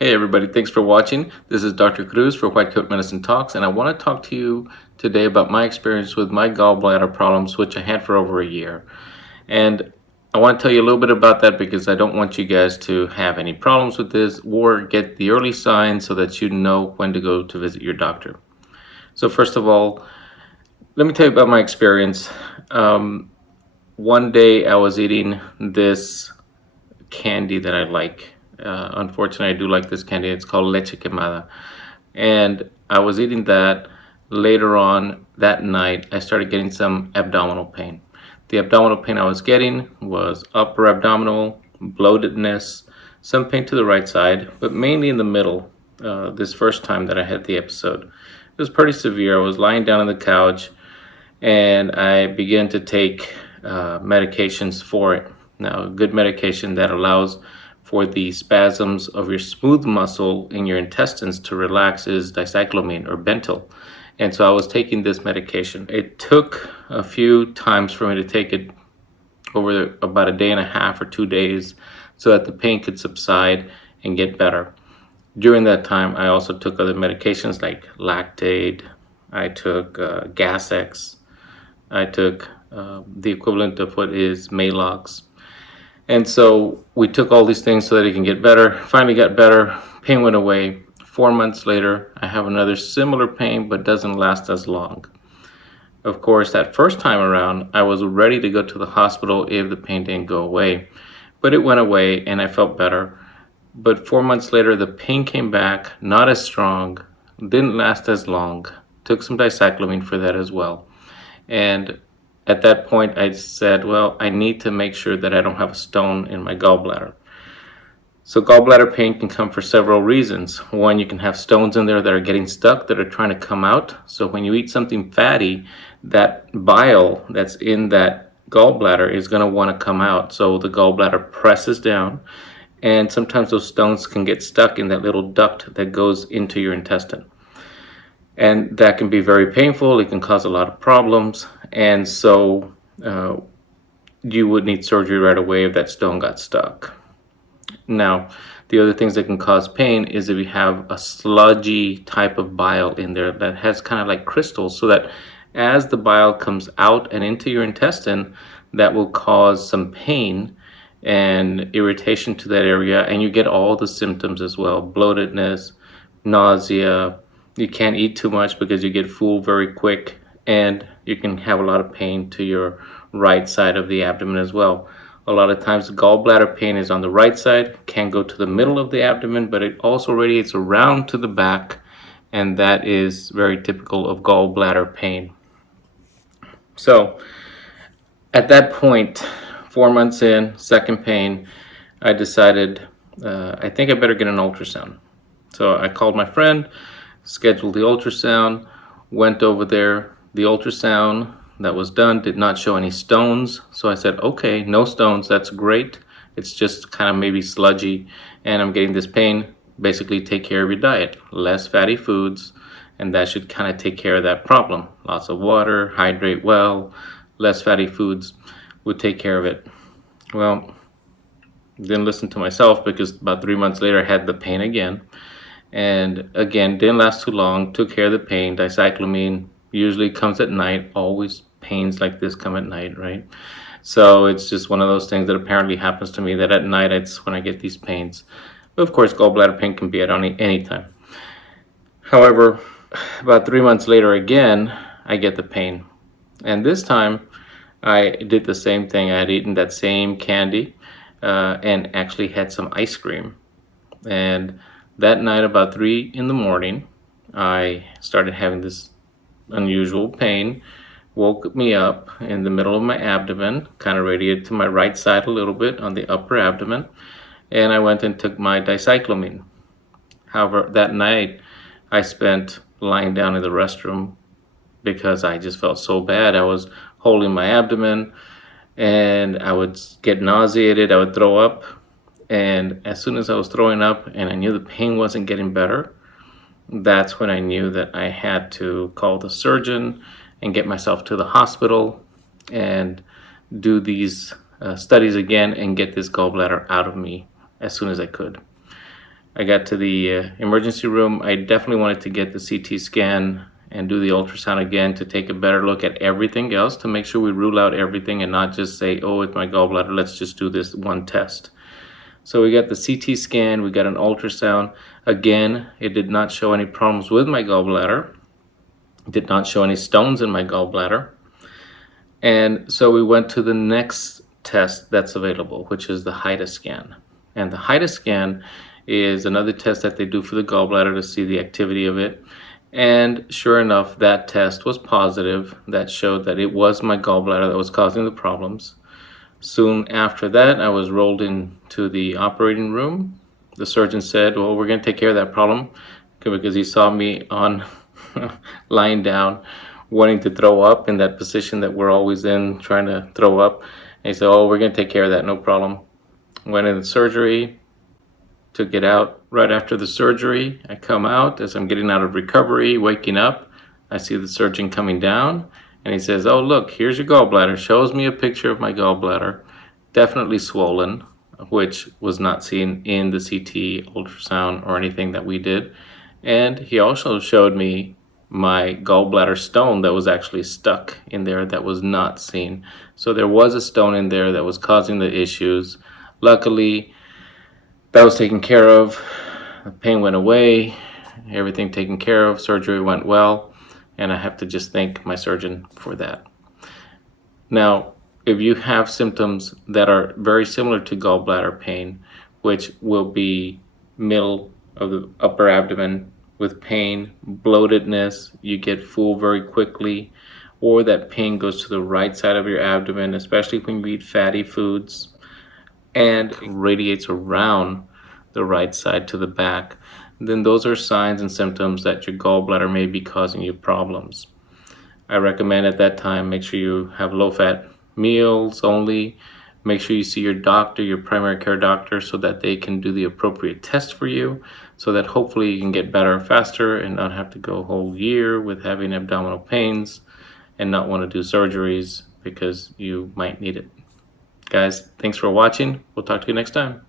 Hey everybody, thanks for watching. This is Dr. Cruz for White Coat Medicine Talks, and I want to talk to you today about my experience with my gallbladder problems, which I had for over a year. And I want to tell you a little bit about that because I don't want you guys to have any problems with this or get the early signs so that you know when to go to visit your doctor. So first of all, let me tell you about my experience. One day I was eating this candy that I like. Unfortunately, I do like this candy. It's called leche quemada. And I was eating that. Later on that night, I started getting some abdominal pain. The abdominal pain I was getting was upper abdominal, bloatedness, some pain to the right side, but mainly in the middle. This first time that I had the episode, it was pretty severe. I was lying down on the couch and I began to take medications for it. Now, a good medication that allows for the spasms of your smooth muscle in your intestines to relax is dicyclomine or bentyl. And so I was taking this medication. It took a few times for me to take it over about a day and a half or 2 days so that the pain could subside and get better. During that time, I also took other medications like Lactate. I took Gas-X. I took the equivalent of what is Malox. And so we took all these things so that it can get better. Finally got better. Pain went away. 4 months later, I have another similar pain, but doesn't last as long. Of course, that first time around, I was ready to go to the hospital if the pain didn't go away. But it went away and I felt better. But 4 months later, the pain came back, not as strong, didn't last as long. Took some dicyclomine for that as well. And at that point, I said, well, I need to make sure that I don't have a stone in my gallbladder. So gallbladder pain can come for several reasons. One, you can have stones in there that are getting stuck, that are trying to come out. So when you eat something fatty, that bile that's in that gallbladder is going to want to come out. So the gallbladder presses down, and sometimes those stones can get stuck in that little duct that goes into your intestine. And that can be very painful. It can cause a lot of problems. And so you would need surgery right away if that stone got stuck. Now, the other things that can cause pain is if you have a sludgy type of bile in there that has kind of like crystals, so that as the bile comes out and into your intestine, that will cause some pain and irritation to that area, and you get all the symptoms as well: bloatedness, nausea. You can't eat too much because you get full very quick, and you can have a lot of pain to your right side of the abdomen as well. A lot of times gallbladder pain is on the right side, can go to the middle of the abdomen, but it also radiates around to the back, and that is very typical of gallbladder pain. So at that point, 4 months in, second pain, I decided I think I better get an ultrasound. So I called my friend, scheduled the ultrasound, went over there. The ultrasound that was done did not show any stones. So I said, okay, no stones, that's great. It's just kind of maybe sludgy and I'm getting this pain. Basically take care of your diet, less fatty foods, and that should kind of take care of that problem. Lots of water, hydrate well, less fatty foods would take care of it. Well, didn't listen to myself because about 3 months later I had the pain again. And again, didn't last too long, took care of the pain. Dicyclomine usually comes at night. Always pains like this come at night, right? So it's just one of those things that apparently happens to me, that at night it's when I get these pains. But of course, gallbladder pain can be at any time. However, about 3 months later again, I get the pain. And this time I did the same thing. I had eaten that same candy and actually had some ice cream. And that night, about 3 in the morning, I started having this unusual pain. Woke me up in the middle of my abdomen, kind of radiated to my right side a little bit on the upper abdomen, and I went and took my dicyclomine. However, that night I spent lying down in the restroom because I just felt so bad. I was holding my abdomen and I would get nauseated, I would throw up. And as soon as I was throwing up and I knew the pain wasn't getting better, that's when I knew that I had to call the surgeon and get myself to the hospital and do these studies again and get this gallbladder out of me as soon as I could. I got to the emergency room. I definitely wanted to get the CT scan and do the ultrasound again to take a better look at everything else to make sure we rule out everything and not just say, oh, it's my gallbladder, let's just do this one test. So we got the CT scan, we got an ultrasound. Again, it did not show any problems with my gallbladder. It did not show any stones in my gallbladder. And so we went to the next test that's available, which is the HIDA scan. And the HIDA scan is another test that they do for the gallbladder to see the activity of it. And sure enough, that test was positive. That showed that it was my gallbladder that was causing the problems. Soon after that, I was rolled into the operating room. The surgeon said, well, we're going to take care of that problem, because he saw me on lying down, wanting to throw up in that position that we're always in, trying to throw up. And he said, oh, we're going to take care of that, no problem. Went in the surgery, took it out. Right after the surgery, I come out. As I'm getting out of recovery, waking up, I see the surgeon coming down, and he says, oh, look, here's your gallbladder. Shows me a picture of my gallbladder, definitely swollen, which was not seen in the CT, ultrasound, or anything that we did. And he also showed me my gallbladder stone that was actually stuck in there that was not seen. So there was a stone in there that was causing the issues. Luckily, that was taken care of. The pain went away, everything taken care of, surgery went well, and I have to just thank my surgeon for that. Now, if you have symptoms that are very similar to gallbladder pain, which will be middle of the upper abdomen with pain, bloatedness, you get full very quickly, or that pain goes to the right side of your abdomen, especially when you eat fatty foods, and radiates around the right side to the back, then those are signs and symptoms that your gallbladder may be causing you problems. I recommend at that time, make sure you have low-fat meals only. Make sure you see your doctor, your primary care doctor, so that they can do the appropriate test for you, so that hopefully you can get better faster and not have to go a whole year with having abdominal pains and not want to do surgeries because you might need it. Guys, thanks for watching. We'll talk to you next time.